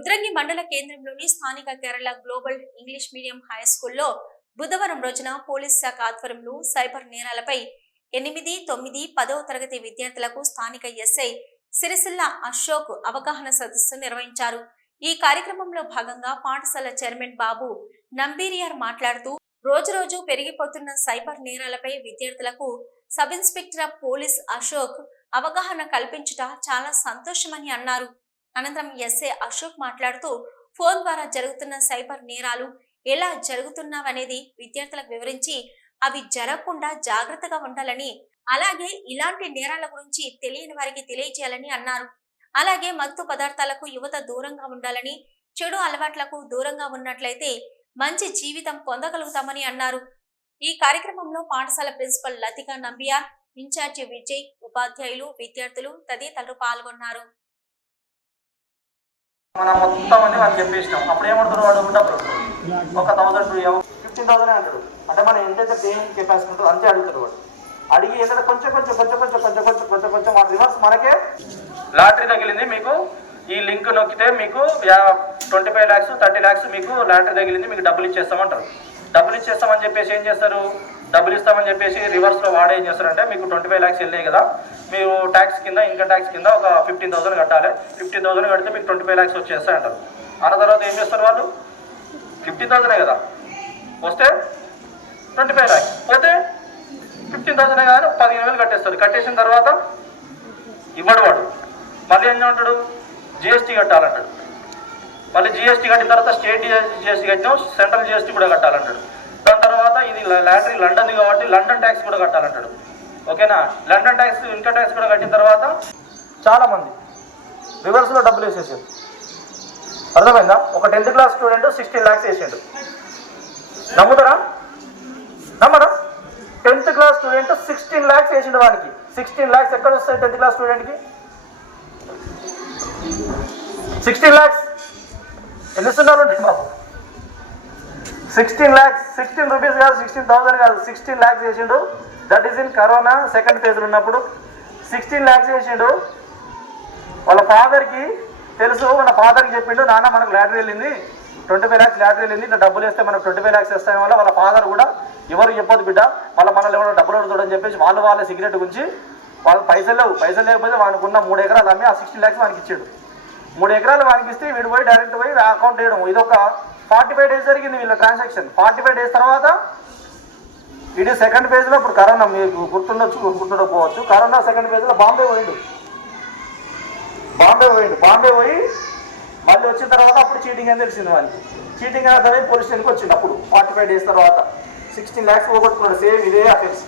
రుద్రంగి మండల కేంద్రంలోని స్థానిక Kerala global English medium high స్కూల్లో బుధవారం రోజున పోలీస్ శాఖ ఆధ్వర్యంలో సైబర్ నేరాలపై ఎనిమిది తొమ్మిది పదవ తరగతి విద్యార్థులకు స్థానిక ఎస్ఐ సిరిసిల్ల అశోక్ అవగాహన సదస్సు నిర్వహించారు. ఈ కార్యక్రమంలో భాగంగా పాఠశాల చైర్మన్ బాబు నంబీరియార్ మాట్లాడుతూ రోజు రోజు పెరిగిపోతున్న సైబర్ నేరాలపై విద్యార్థులకు sub inspector of police Ashok అవగాహన కల్పించుట చాలా సంతోషమని అన్నారు. అనంతరం ఎస్ఏ అశోక్ మాట్లాడుతూ ఫోన్ ద్వారా జరుగుతున్న సైబర్ నేరాలు ఎలా జరుగుతున్నావనేది విద్యార్థులకు వివరించి అవి జరగకుండా జాగ్రత్తగా ఉండాలని అలాగే ఇలాంటి నేరాల గురించి తెలియని వారికి తెలియజేయాలని అన్నారు. అలాగే మత్తు పదార్థాలకు యువత దూరంగా ఉండాలని చెడు అలవాట్లకు దూరంగా ఉన్నట్లయితే మంచి జీవితం పొందగలుగుతామని అన్నారు. ఈ కార్యక్రమంలో పాఠశాల ప్రిన్సిపల్ లతిక నంబియార్ ఇన్ఛార్జి విజయ్ ఉపాధ్యాయులు విద్యార్థులు తదితరులు పాల్గొన్నారు. మనం మొత్తం అన్ని వాళ్ళు చెప్పేసినాం. అప్పుడు ఏమంటారు వాడు? డబ్బులు. ఒక థౌసండ్ ఫిఫ్టీన్ థౌసండ్ అంటాడు. అంటే మనం ఎంతైతే పేయింగ్ కెపాసిటీ ఉంటుందో అంతే అడుగుతాడు వాడు. అడిగి ఏంటంటే కొంచెం కొంచెం కొంచెం కొంచెం కొంచెం కొంచెం కొంచెం కొంచెం మన రివర్స్ మనకే లాటరీ తగిలింది మీకు. ఈ లింక్ నొక్కితే మీకు twenty five lakhs thirty lakhs మీకు లాటరీ తగిలింది మీకు డబ్బులు ఇచ్చేస్తామంటారు. డబ్బులు ఇచ్చేస్తామని చెప్పేసి ఏం చేస్తారు? డబ్బులు ఇస్తామని చెప్పేసి రివర్స్లో వాడే ఏం చేస్తారంటే మీకు ట్వంటీ ఫైవ్ ల్యాక్స్ వెళ్ళాయి కదా మీరు ట్యాక్స్ కింద ఇన్కమ్ ట్యాక్స్ కింద ఒక ఫిఫ్టీన్ థౌసండ్ కట్టాలి. ఫిఫ్టీన్ థౌసండ్ కడితే మీకు ట్వంటీ ఫైవ్ ల్యాక్స్ వచ్చేస్తాయి అంటారు. అన్న తర్వాత ఏం చేస్తారు వాళ్ళు? ఫిఫ్టీన్ థౌసండే కదా. వస్తే ట్వంటీ ఫైవ్ ల్యాక్స్ పోతే ఫిఫ్టీన్ థౌసండ్ కానీ పదిహేను వేలు కట్టేస్తారు. కట్టేసిన తర్వాత ఇవ్వడు వాడు. మళ్ళీ ఏం ఉంటాడు జిఎస్టీ కట్టాలంటాడు. మళ్ళీ జిఎస్టీ కట్టిన తర్వాత స్టేట్ జిఎస్టీ కట్టినాం సెంట్రల్ జిఎస్టీ కూడా కట్టాలంటాడు. నీ లాటరీ లండన్ కాబట్టి లండన్ ట్యాక్స్ కూడా కట్టాలంటాడు. ఓకేనా? లండన్ ట్యాక్స్ ఇన్కమ్ ట్యాక్స్ కూడా కట్టిన తర్వాత చాలా మంది రివర్స్లో డబ్బులు వేసేసారు. అర్థమైందా? ఒక tenth class student sixteen lakhs వేసాడు. నమ్ముతారా? నమ్మరా? Tenth class student sixteen lakhs వేసిండు వానికి. సిక్స్టీన్ ల్యాక్స్ ఎక్కడ వస్తాయి టెన్త్ క్లాస్ స్టూడెంట్కి? సిక్స్టీన్ ల్యాక్స్ ఎన్ని సున్నాలు ఉంటాయి బాబు? సిక్స్టీన్ ల్యాక్స్ సిక్స్టీన్ రూపీస్ కాదు సిక్స్టీన్ థౌసండ్ కాదు సిక్స్టీన్ ల్యాక్స్ చేసిండు. That is in corona second ఫేజ్లో ఉన్నప్పుడు. సిక్స్టీన్ ల్యాక్స్ చేసిండు. వాళ్ళ ఫాదర్కి తెలుసు మన ఫాదర్కి చెప్పిండు నాన్న మనకు లాటరీ వెళ్ళింది. ట్వంటీ ఫైవ్ ల్యాక్స్ లాటరీ వెళ్ళింది. ఇట్లా డబ్బులు వేస్తే మనకు ట్వంటీ ఫైవ్ ల్యాక్స్ వస్తాయి వల్ల వాళ్ళ ఫాదర్ కూడా ఎవరు చెప్పొద్దు బిడ్డ. వాళ్ళ మనల్ని ఎవరో డబ్బులు అడుగుతాడని చెప్పేసి వాళ్ళు వాళ్ళ సిగరెట్ గురించి వాళ్ళు పైసలు లేవు. పైసలు లేకపోతే వానికి ఉన్న మూడు ఎకరాలు అమ్మి ఆ సిక్స్టీ ల్యాక్స్ వానికి ఇచ్చాడు. మూడు ఎకరాలు వానికి ఇస్తే వీడు పోయి డైరెక్ట్ పోయి అకౌంట్ వేయడం. ఇది ఒక ఫార్టీ ఫైవ్ డేస్ జరిగింది వీళ్ళ ట్రాన్సాక్షన్ ఫార్టీ ఫైవ్ డేస్ తర్వాత ఇది సెకండ్ ఫేజ్లో ఇప్పుడు కరోనా మీకు గుర్తుండొచ్చు గుర్తుండకపోవచ్చు. కరోనా సెకండ్ ఫేజ్లో బాంబే పోయిండు. బాంబే పోయిండు. బాంబే పోయి మళ్ళీ వచ్చిన తర్వాత అప్పుడు చీటింగ్ అని తెలిసింది వానికి చీటింగ్ అనేది పోలీస్ స్టేషన్కి వచ్చింది అప్పుడు. ఫార్టీ ఫైవ్ డేస్ తర్వాత. సిక్స్టీన్ ల్యాక్స్ పోగొట్టుకున్నాడు. సేమ్ ఇదే అఫెన్స్